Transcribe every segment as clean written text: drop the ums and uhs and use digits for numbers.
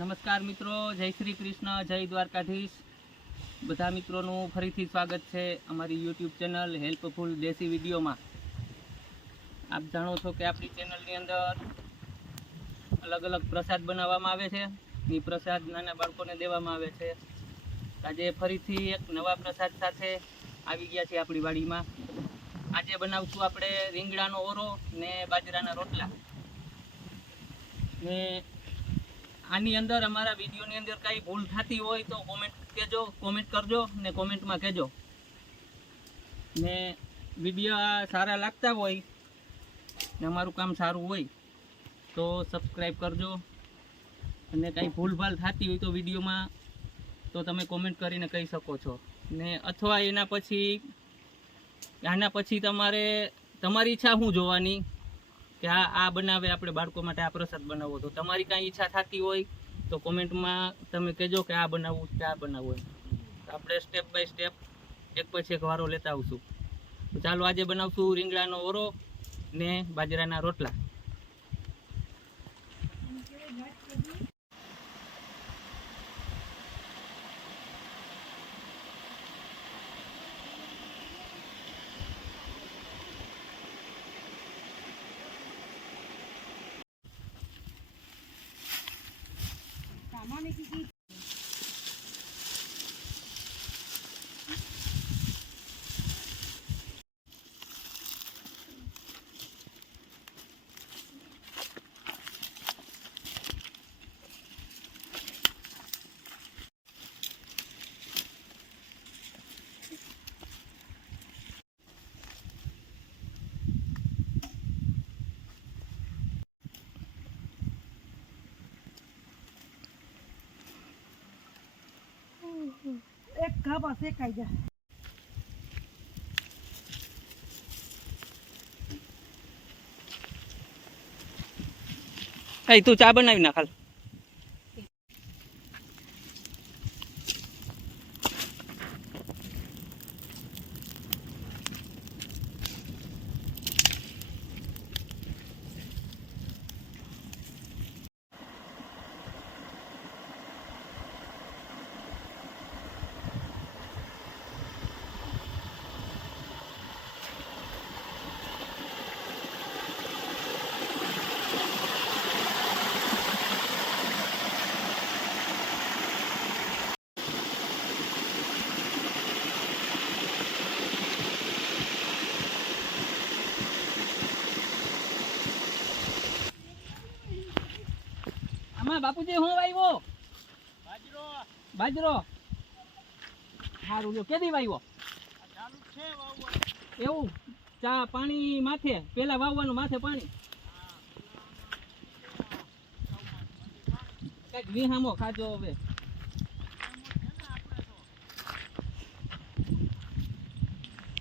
નમસ્કાર મિત્રો, જય શ્રી કૃષ્ણ, જય દ્વારકાધીશ. બધા મિત્રોનું ફરીથી સ્વાગત છે અમારી યુટ્યુબ ચેનલ હેલ્પફુલ દેશી વિડીયોમાં. આપ જાણો છો કે આપણી ચેનલની અંદર અલગ અલગ પ્રસાદ બનાવવામાં આવે છે. એ પ્રસાદ નાના બાળકોને દેવામાં આવે છે. આજે ફરીથી એક નવા પ્રસાદ સાથે આવી ગયા છે આપણી વાડીમાં. આજે બનાવશું આપણે રીંગણાનો ઓરો ને બાજરાના રોટલા. ને આની અંદર અમારા વિડીયોની અંદર કાંઈ ભૂલ થતી હોય તો કોમેન્ટ કરજો ને કોમેન્ટમાં કહેજો. ને વિડીયો સારા લાગતા હોય ને અમારું કામ સારું હોય તો સબસ્ક્રાઈબ કરજો. અને કાંઈ ભૂલભાલ થતી હોય તો વિડીયોમાં તો તમે કોમેન્ટ કરીને કહી શકો છો. ને અથવા આના પછી તમારી ઈચ્છા શું જોવાની કે આ બનાવે આપણે બાળકો માટે આ પ્રસાદ બનાવવો, તો તમારી કાંઈ ઈચ્છા થતી હોય તો કોમેન્ટમાં તમે કહેજો કે આ બનાવવું કે આ બનાવવું. આપણે સ્ટેપ બાય સ્ટેપ એક પછી એક વારો લેતા આવશું. તો ચાલો આજે બનાવશું રીંગણાનો ઓરો ને બાજરાના રોટલા. એક ઘા પાસે ખાઈ જાય. તું ચા બનાવી નાખ. બાપુજી હું વાવ્યો? બાજરો. સારું લ્યો. કેદી વાવ્યો? એવું ચા પાણી માથે પેલા વાવવાનું, માથે પાણી કઈક વિહામો ખાજો. હવે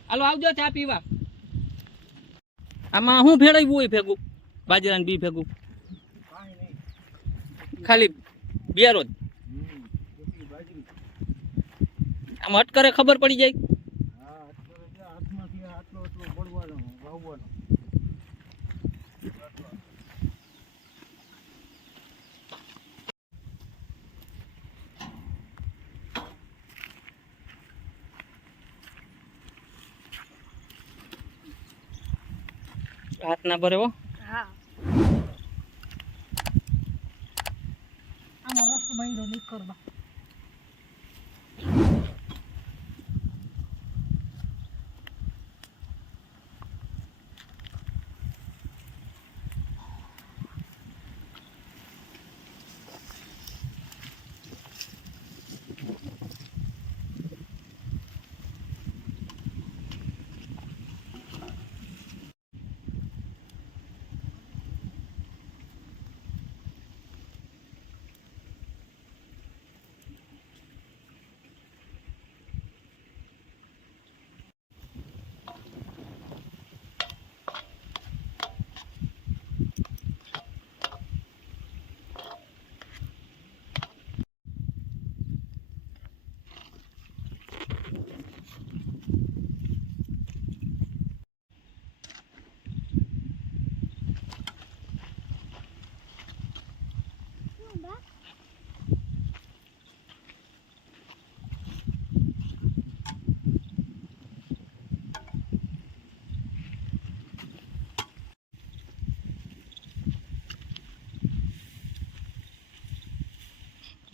હાલો આવજો ચા પીવા. આમાં શું ભેળવ્યું હોય ભેગું? બાજરાનું બી ભેગું ખાલી બિયારો જ? આમ અટકરે ખબર પડી જાય? હાથ ના ભરે હો. હા, આમાં રસ બાંધો નહીં કરવા.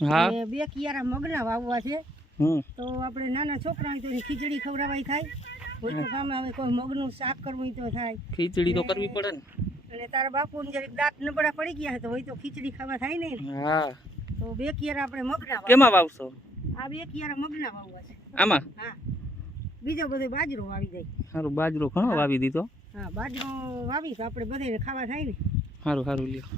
હા અને 2 કિયારા મગના વાવવા છે. હમ તો આપણે નાના છોકરા હોય તો એની ખીચડી ખવડાવાય થાય. કોઈ તો કામે આવે, કોઈ મગનું શાક કરવું હોય તો થાય. ખીચડી તો કરવી પડે ને. અને તારા બાપુને જરીક દાંત નબળા પડી ગયા તો હોય તો ખીચડી ખાવા થાય નહીં ને. હા તો 2 કિયારા આપણે મગના વાવવા. કેમાં વાવશો? આ 2 કિયારા મગના વાવવા છે. આમાં હા, બીજો બધો બાજરો વાવી જાય. સારું, બાજરો ઘણો વાવી દીધો. હા, બાજરો વાવી તો આપણે બધાને ખાવા થાય ને. સારું સારું લ્યો.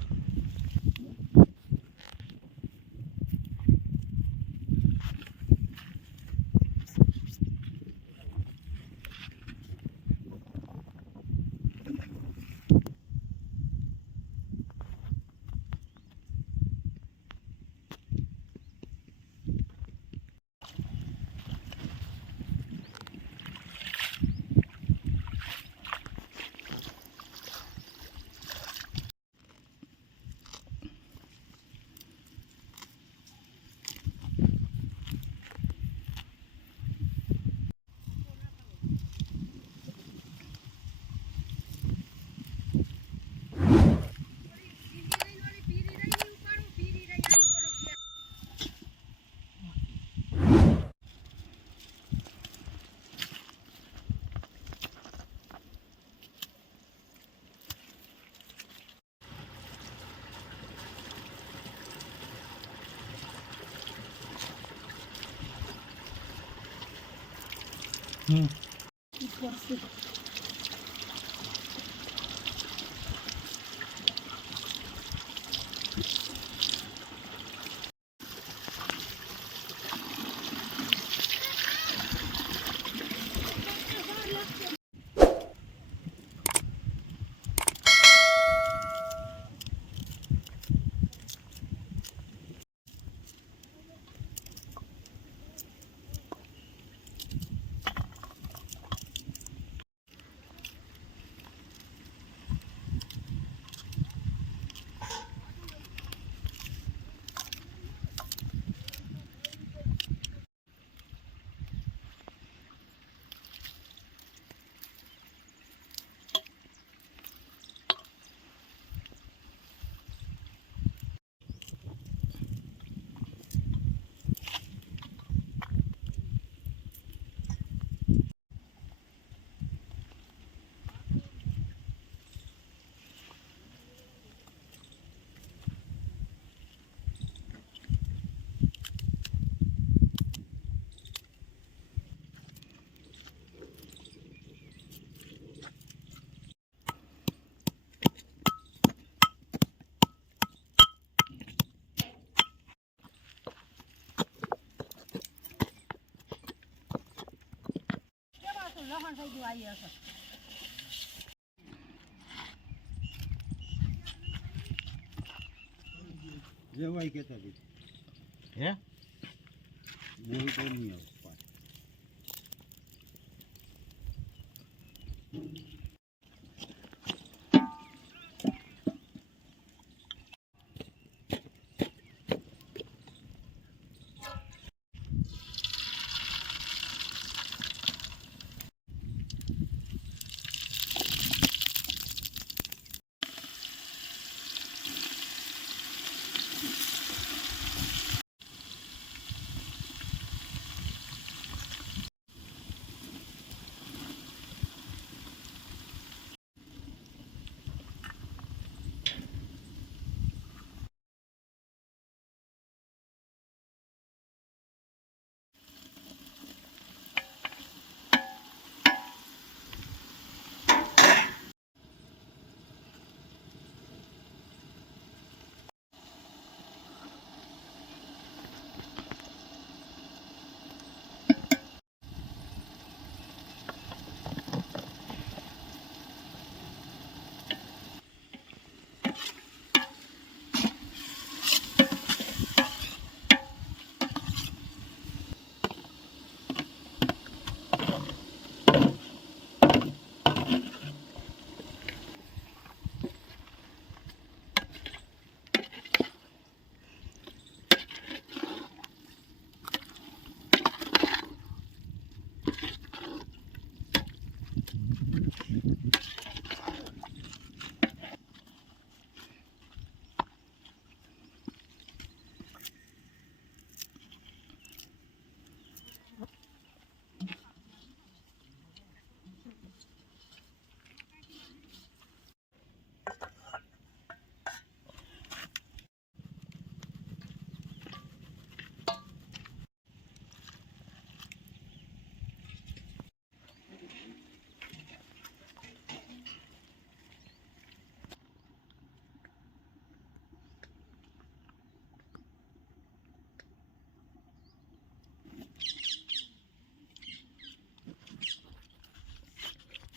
લહણ થઈ ગયું આવી હશે. જેવાય કેતા હતી હે બોલ તો નહીં આવ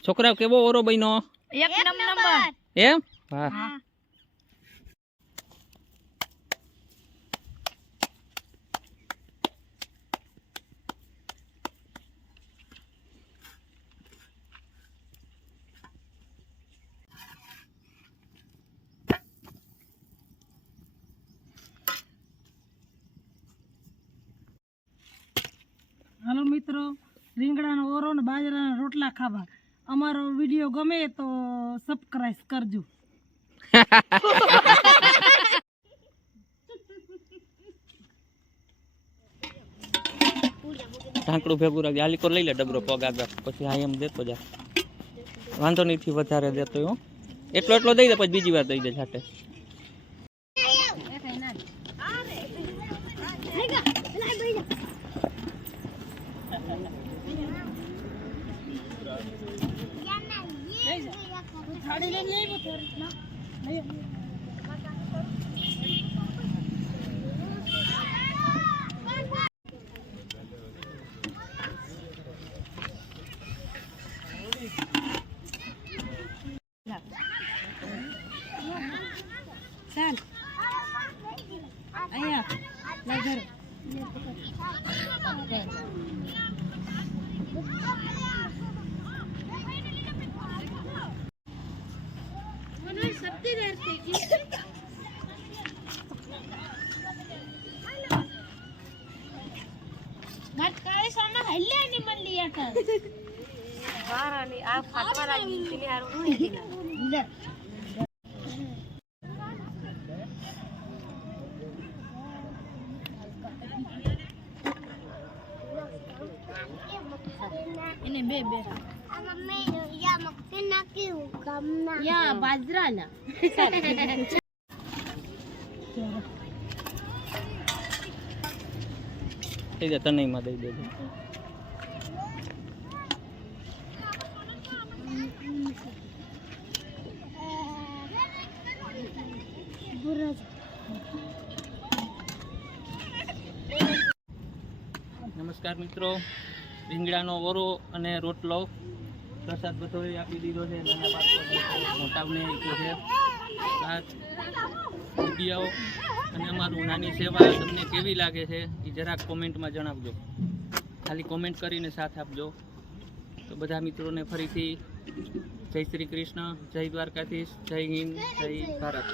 છોકરાઓ કેવો ઓરો બન્યો? એક નંબર. એમ? વાહ. હાલો મિત્રો, રીંગણાનો ઓરો ને બાજરાના રોટલા ખાવા. અમારો વિડીયો ગમે તો સબસ્ક્રાઇબ કરજો. ઢાંકડું ભેગું રાખજે. હાલીકો લઈ લે ડબરો પગ આગળ, પછી આ એમ દેતો જા. વાંધો નહીં થી વધારે દેતો હો. એટલો દઈ દે, પછી બીજી વાર દઈ દે છાટે. ચાલ અહીંયા લઈ ઘરે. એને બે યા બાજરાના દઈ દે, તનયમાં દઈ દેજો. નમસ્કાર મિત્રો, રીંગણાનો ઓરો અને રોટલો પ્રસાદ બધો આપી દીધો છે. નાના બાળકોને મોટાને આપ્યો છે. આ વિડીયો અને અમારું નાની સેવા તમને કેવી લાગે છે એ જરાક કોમેન્ટમાં જણાવજો. ખાલી કોમેન્ટ કરીને સાથ આપજો. તો બધા મિત્રોને ફરીથી જય શ્રી કૃષ્ણ, જય દ્વારકાધીશ, જય હિન્દ, જય ભારત.